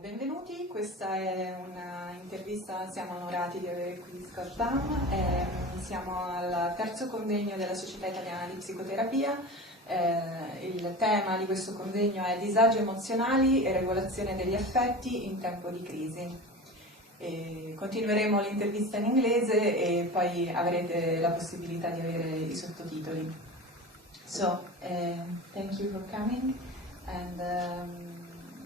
Benvenuti, questa è un'intervista, siamo onorati di avere qui Scott Baum, siamo al terzo convegno della Società Italiana di Psicoterapia. Il tema di questo convegno è disagi emozionali e regolazione degli affetti in tempo di crisi. Continueremo l'intervista in inglese e poi avrete la possibilità di avere i sottotitoli. So, thank you for coming and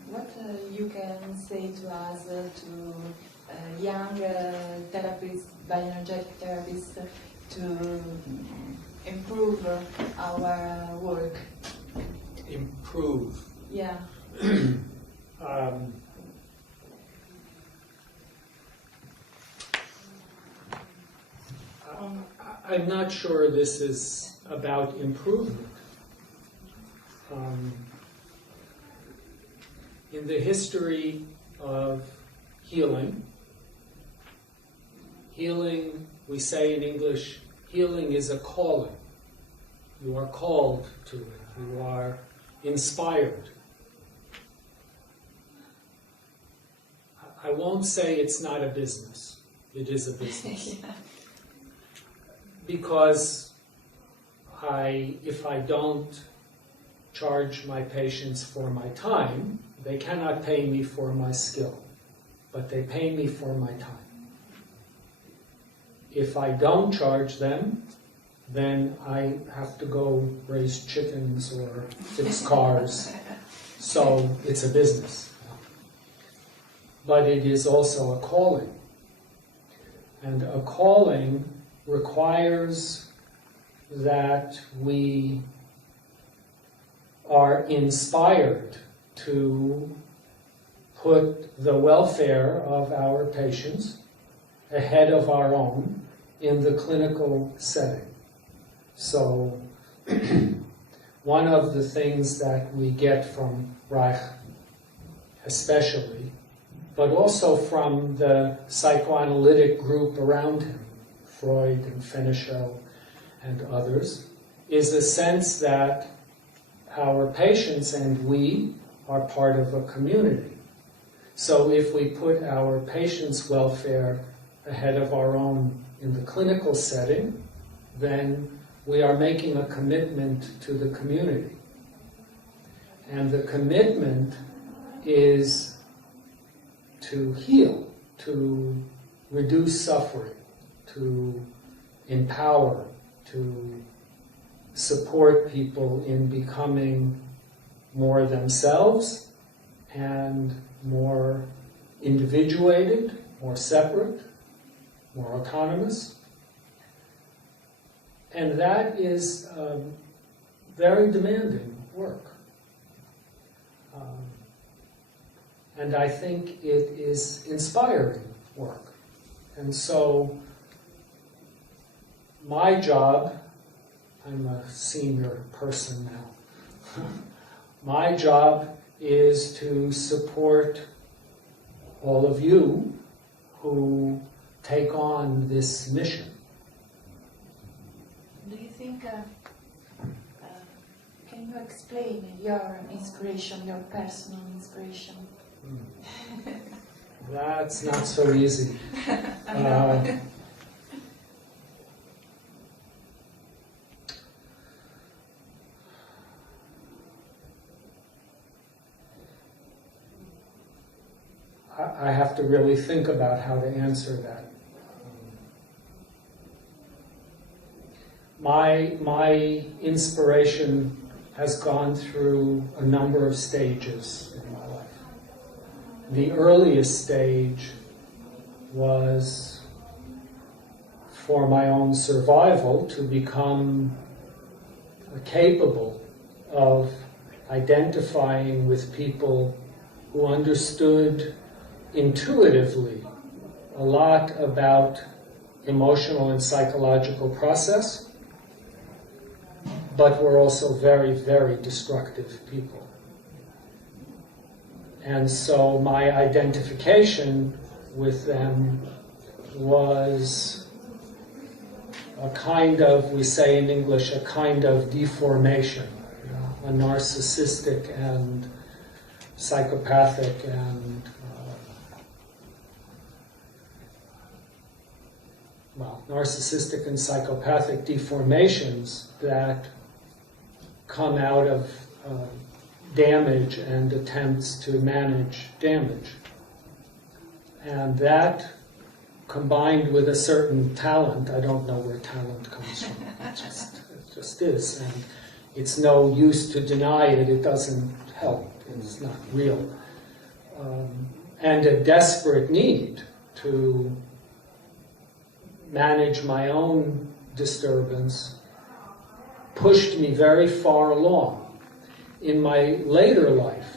what you can say to us, to young therapists, bioenergetic therapists, to improve our work? Improve? Yeah. I'm not sure this is about improvement. In the history of healing, we say in English, healing is a calling. You are called to it. You are inspired. I won't say it's not a business. It is a business. Yeah. Because if I don't charge my patients for my time, they cannot pay me for my skill, but they pay me for my time. If I don't charge them, then I have to go raise chickens or fix cars. So it's a business. But it is also a calling. And a calling requires that we are inspired to put the welfare of our patients ahead of our own in the clinical setting. So one of the things that we get from Reich especially, but also from the psychoanalytic group around him, Freud and Fenichel and others, is a sense that our patients and we are part of a community. So if we put our patients' welfare ahead of our own in the clinical setting, then we are making a commitment to the community. And the commitment is to heal, to reduce suffering, to empower, to support people in becoming more themselves and more individuated, more separate, more autonomous. And that is very demanding work. And I think it is inspiring work. And so my job, I'm a senior person now, my job is to support all of you who take on this mission. Do you think, can you explain your inspiration, your personal inspiration? That's not so easy. I know. I have to really think about how to answer that. My inspiration has gone through a number of stages in my life. The earliest stage was for my own survival to become capable of identifying with people who understood intuitively a lot about emotional and psychological process, but were also very, very destructive people. And so my identification with them was a kind of, we say in English, a kind of deformation, a narcissistic and psychopathic and narcissistic and psychopathic deformations that come out of damage and attempts to manage damage. And that, combined with a certain talent, I don't know where talent comes from, it just is, and it's no use to deny it, it doesn't help, it's not real. And a desperate need to manage my own disturbance pushed me very far along. In my later life,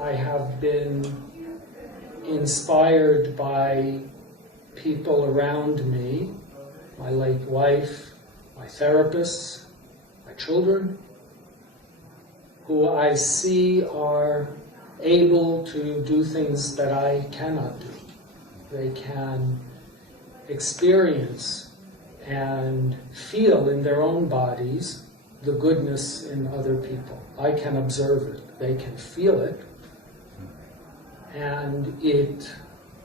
I have been inspired by people around me, my late wife, my therapists, my children, who I see are able to do things that I cannot do. They can experience and feel in their own bodies the goodness in other people. I can observe it. They can feel it. And it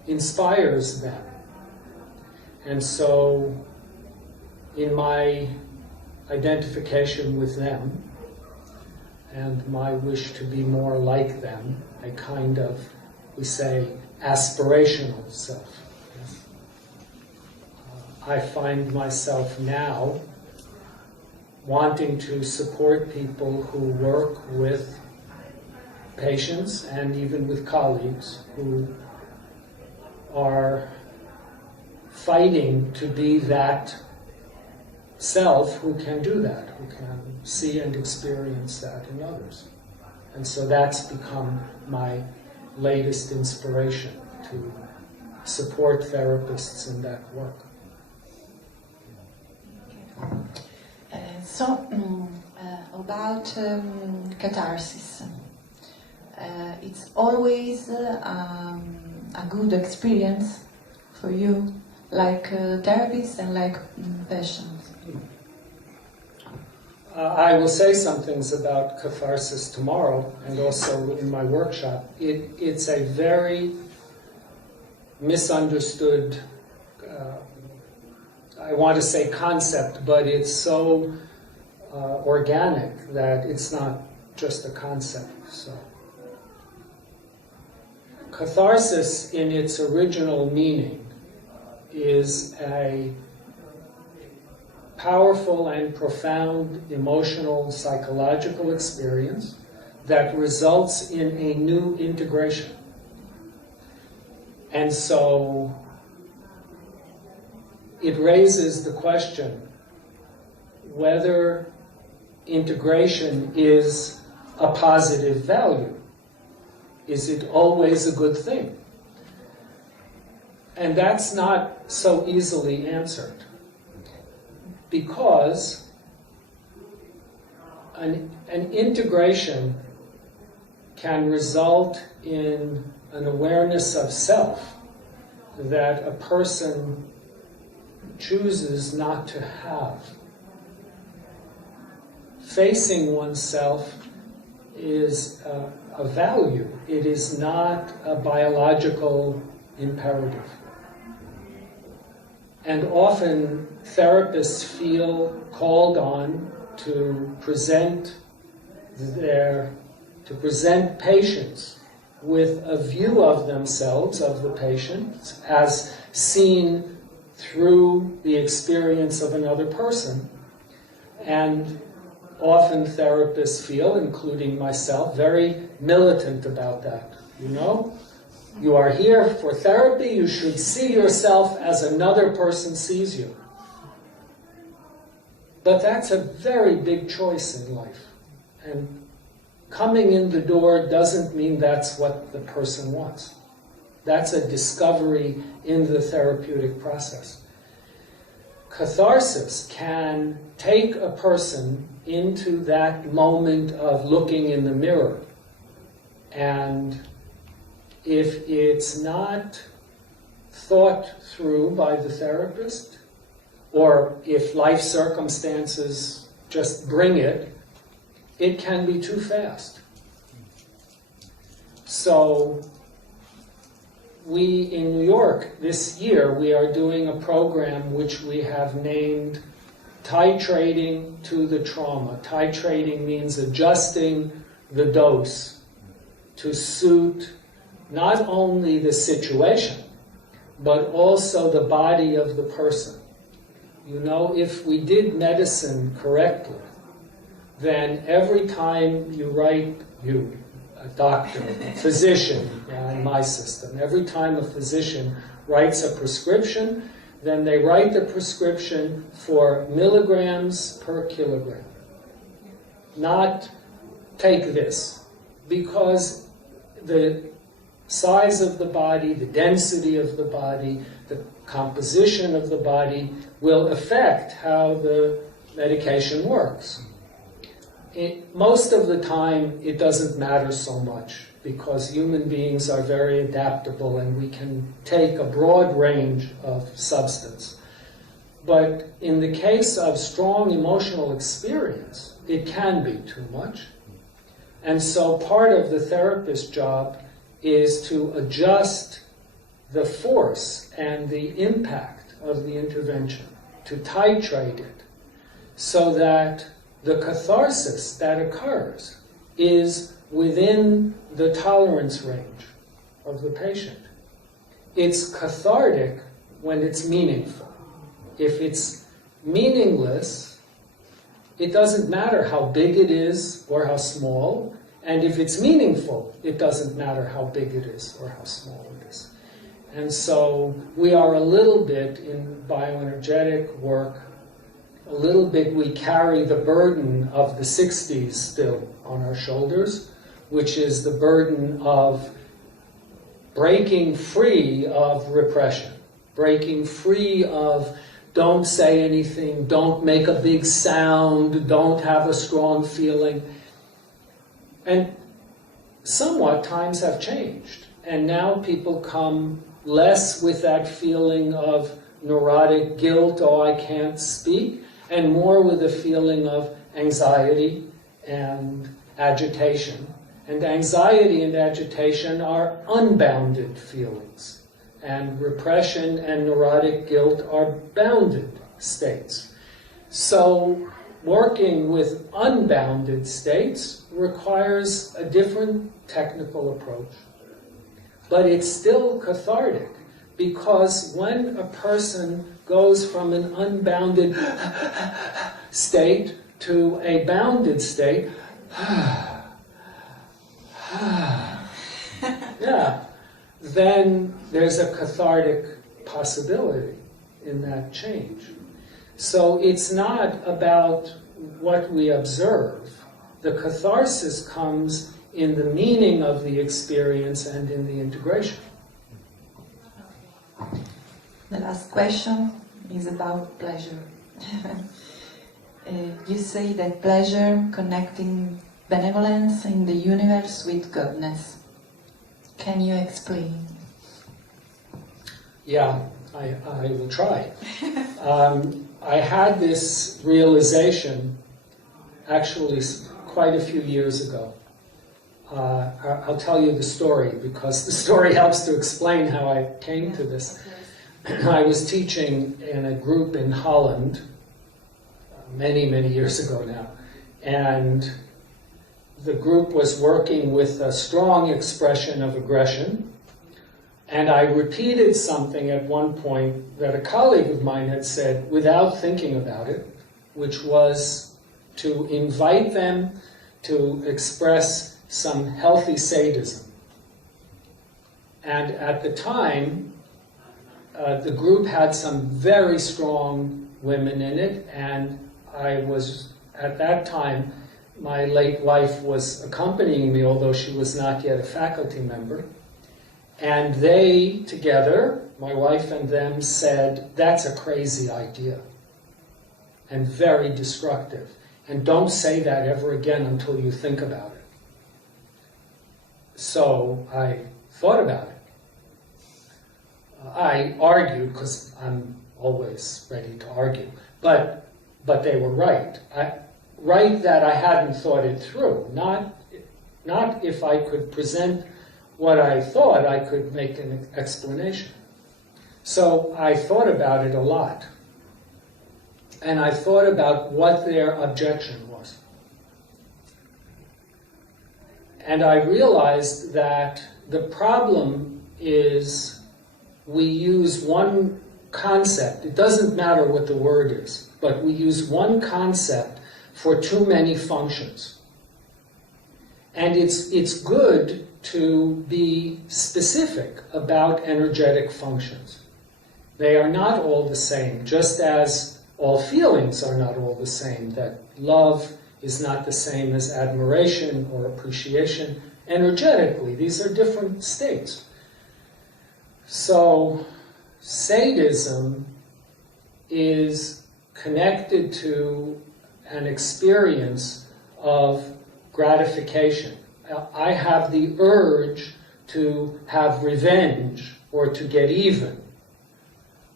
inspires them. And so, in my identification with them, and my wish to be more like them, a kind of, we say, aspirational self. I find myself now wanting to support people who work with patients and even with colleagues who are fighting to be that self who can do that, who can see and experience that in others. And so that's become my latest inspiration, to support therapists in that work. About catharsis. It's always a good experience for you, like therapists and like patients. I will say some things about catharsis tomorrow and also in my workshop. It's a very misunderstood, I want to say concept, but it's so organic that it's not just a concept. So, catharsis in its original meaning is a powerful and profound emotional, psychological experience that results in a new integration. And so it raises the question whether integration is a positive value. Is it always a good thing? And that's not so easily answered, because an integration can result in an awareness of self that a person chooses not to have. Facing oneself is a value. It is not a biological imperative. And often therapists feel called on to present patients with a view of themselves, of the patient, as seen through the experience of another person. And often therapists feel, including myself, very militant about that. You know, you are here for therapy, you should see yourself as another person sees you. But that's a very big choice in life. And coming in the door doesn't mean that's what the person wants. That's a discovery in the therapeutic process. Catharsis can take a person into that moment of looking in the mirror. And if it's not thought through by the therapist, or if life circumstances just bring it, it can be too fast. So we, in New York, this year, we are doing a program which we have named Titrating to the Trauma. Titrating means adjusting the dose to suit not only the situation, but also the body of the person. You know, if we did medicine correctly, then every time you write, a doctor, physician, in my system, every time a physician writes a prescription, then they write the prescription for milligrams per kilogram. Not take this, because the size of the body, the density of the body, the composition of the body will affect how the medication works. Most of the time, it doesn't matter so much, because human beings are very adaptable and we can take a broad range of substance. But in the case of strong emotional experience, it can be too much. And so part of the therapist's job is to adjust the force and the impact of the intervention, to titrate it, so that the catharsis that occurs is within the tolerance range of the patient. It's cathartic when it's meaningful. If it's meaningless, it doesn't matter how big it is or how small, and if it's meaningful, it doesn't matter how big it is or how small it is. And so we are a little bit in bioenergetic work, a little bit we carry the burden of the 60s still on our shoulders, which is the burden of breaking free of repression, breaking free of don't say anything, don't make a big sound, don't have a strong feeling. And somewhat times have changed, and now people come less with that feeling of neurotic guilt, oh, I can't speak, and more with a feeling of anxiety and agitation. And anxiety and agitation are unbounded feelings, and repression and neurotic guilt are bounded states. So working with unbounded states requires a different technical approach. But it's still cathartic, because when a person goes from an unbounded state to a bounded state, yeah, then there's a cathartic possibility in that change. So it's not about what we observe. The catharsis comes in the meaning of the experience and in the integration. The last question is about pleasure. You say that pleasure connecting benevolence in the universe with goodness. Can you explain? Yeah, I will try. I had this realization actually quite a few years ago. I'll tell you the story, because the story helps to explain how I came to this. I was teaching in a group in Holland many, many years ago now, and the group was working with a strong expression of aggression, and I repeated something at one point that a colleague of mine had said without thinking about it, which was to invite them to express some healthy sadism. And at the time, the group had some very strong women in it, and I was, at that time, my late wife was accompanying me, although she was not yet a faculty member. And they, together, my wife and them, said, that's a crazy idea, and very destructive. And don't say that ever again until you think about it. So I thought about it. I argued, because I'm always ready to argue, but they were right. Right that I hadn't thought it through. Not if I could present what I thought, I could make an explanation. So I thought about it a lot. And I thought about what their objection was. And I realized that the problem is we use one concept. It doesn't matter what the word is, but we use one concept for too many functions. And it's good to be specific about energetic functions. They are not all the same, just as all feelings are not all the same, that love is not the same as admiration or appreciation. Energetically, these are different states. So, sadism is connected to an experience of gratification. I have the urge to have revenge or to get even.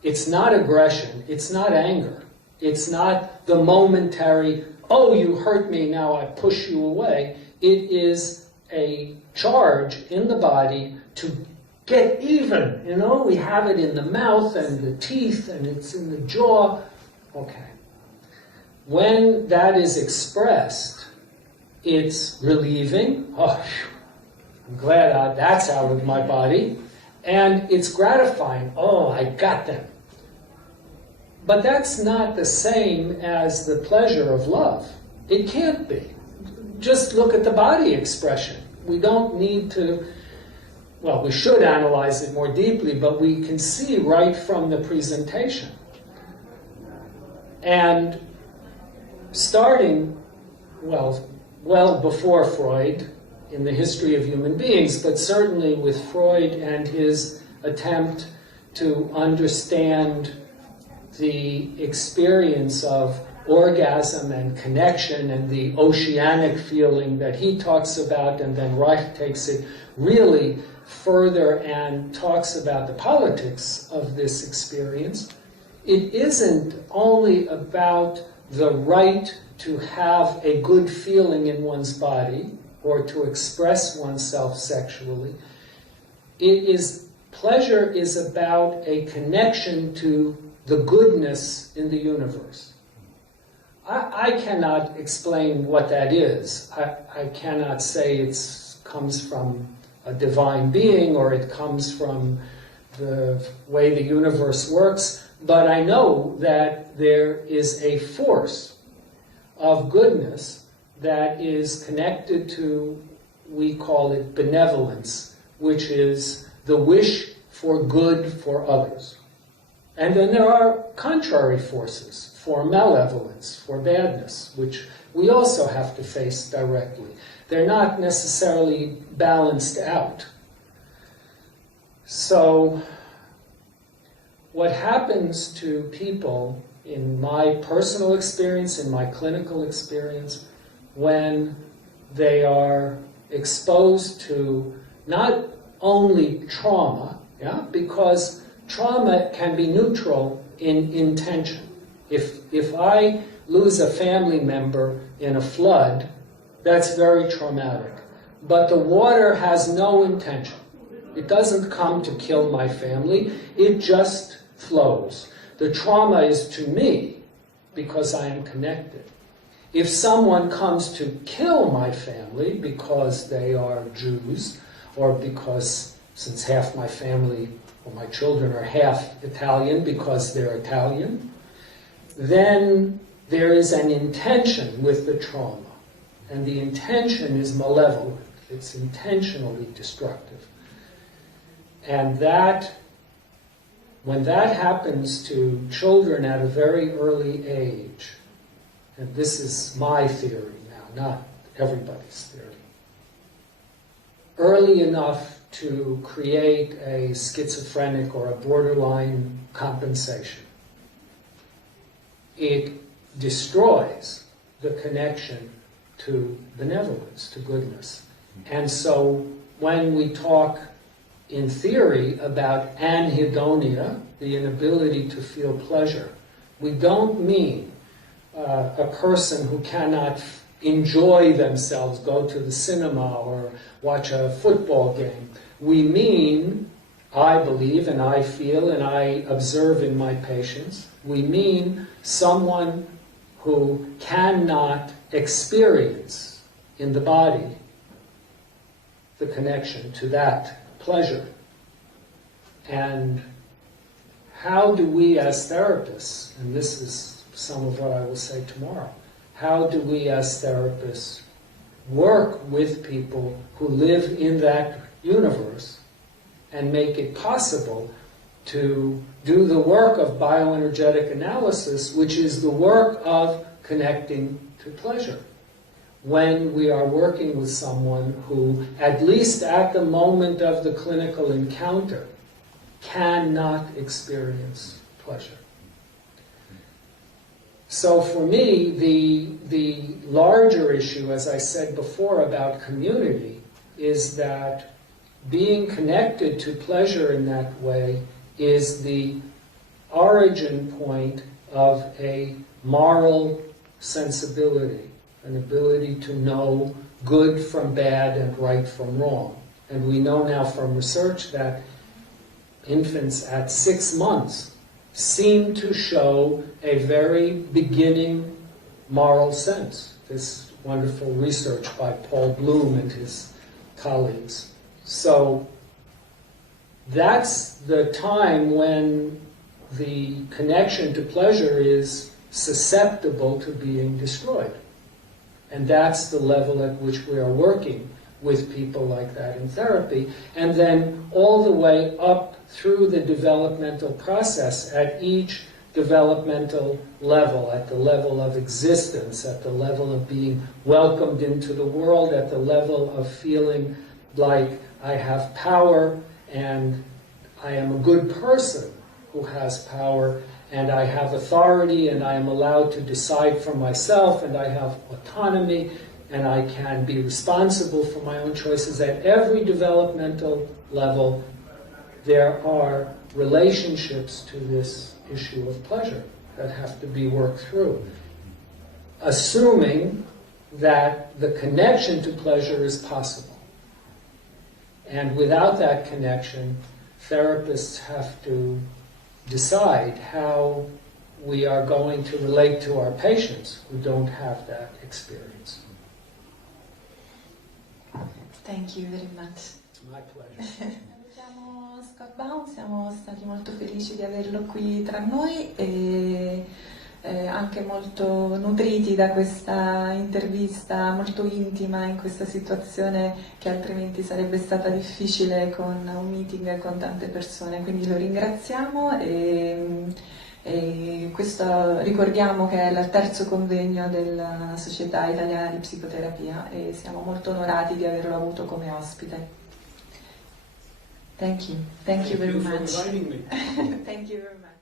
It's not aggression, it's not anger. It's not the momentary, oh, you hurt me, now I push you away. It is a charge in the body to get even. You know, we have it in the mouth and the teeth and it's in the jaw. Okay. When that is expressed, it's relieving. Oh, I'm glad that's out of my body. And it's gratifying. Oh, I got them. But that's not the same as the pleasure of love. It can't be. Just look at the body expression. We don't need to, well, we should analyze it more deeply, but we can see right from the presentation. And starting, well before Freud, in the history of human beings, but certainly with Freud and his attempt to understand the experience of orgasm and connection and the oceanic feeling that he talks about, and then Reich takes it really further and talks about the politics of this experience. It isn't only about the right to have a good feeling in one's body or to express oneself sexually. Pleasure is about a connection to the goodness in the universe. I cannot explain what that is. I cannot say it comes from a divine being or it comes from the way the universe works, but I know that there is a force of goodness that is connected to, we call it benevolence, which is the wish for good for others. And then there are contrary forces for malevolence, for badness, which we also have to face directly. They're not necessarily balanced out. So, what happens to people in my personal experience, in my clinical experience, when they are exposed to not only trauma, because trauma can be neutral in intention. If I lose a family member in a flood, that's very traumatic. But the water has no intention. It doesn't come to kill my family, it just flows. The trauma is to me because I am connected. If someone comes to kill my family because they are Jews, or because, since half my family or my children are half Italian because they're Italian, then there is an intention with the trauma. And the intention is malevolent. It's intentionally destructive. And when that happens to children at a very early age, and this is my theory now, not everybody's theory, early enough to create a schizophrenic or a borderline compensation, it destroys the connection to benevolence, to goodness. And so when we talk in theory about anhedonia, the inability to feel pleasure, we don't mean a person who cannot enjoy themselves, go to the cinema or watch a football game. we mean, I believe and I feel and I observe in my patients, we mean someone who cannot experience in the body the connection to that pleasure. And how do we as therapists, and this is some of what I will say tomorrow, how do we as therapists work with people who live in that universe and make it possible to do the work of bioenergetic analysis, which is the work of connecting to pleasure, when we are working with someone who, at least at the moment of the clinical encounter, cannot experience pleasure. So for me, the larger issue, as I said before, about community is that being connected to pleasure in that way is the origin point of a moral sensibility, an ability to know good from bad and right from wrong. And we know now from research that infants at 6 months seem to show a very beginning moral sense. This wonderful research by Paul Bloom and his colleagues. So that's the time when the connection to pleasure is susceptible to being destroyed. And that's the level at which we are working with people like that in therapy. And then all the way up through the developmental process at each developmental level, at the level of existence, at the level of being welcomed into the world, at the level of feeling like I have power and I am a good person who has power and I have authority and I am allowed to decide for myself and I have autonomy and I can be responsible for my own choices. At every developmental level, there are relationships to this issue of pleasure that have to be worked through, assuming that the connection to pleasure is possible. And without that connection, therapists have to decide how we are going to relate to our patients who don't have that experience. Thank you very much. My pleasure. Siamo Scott Baum, siamo stati molto felici di averlo qui tra noi e anche molto nutriti da questa intervista molto intima in questa situazione che altrimenti sarebbe stata difficile con un meeting con tante persone. Quindi lo ringraziamo e questo ricordiamo che è il terzo convegno della Società Italiana di Psicoterapia e siamo molto onorati di averlo avuto come ospite. Thank you very much. For inviting me. Thank you very much.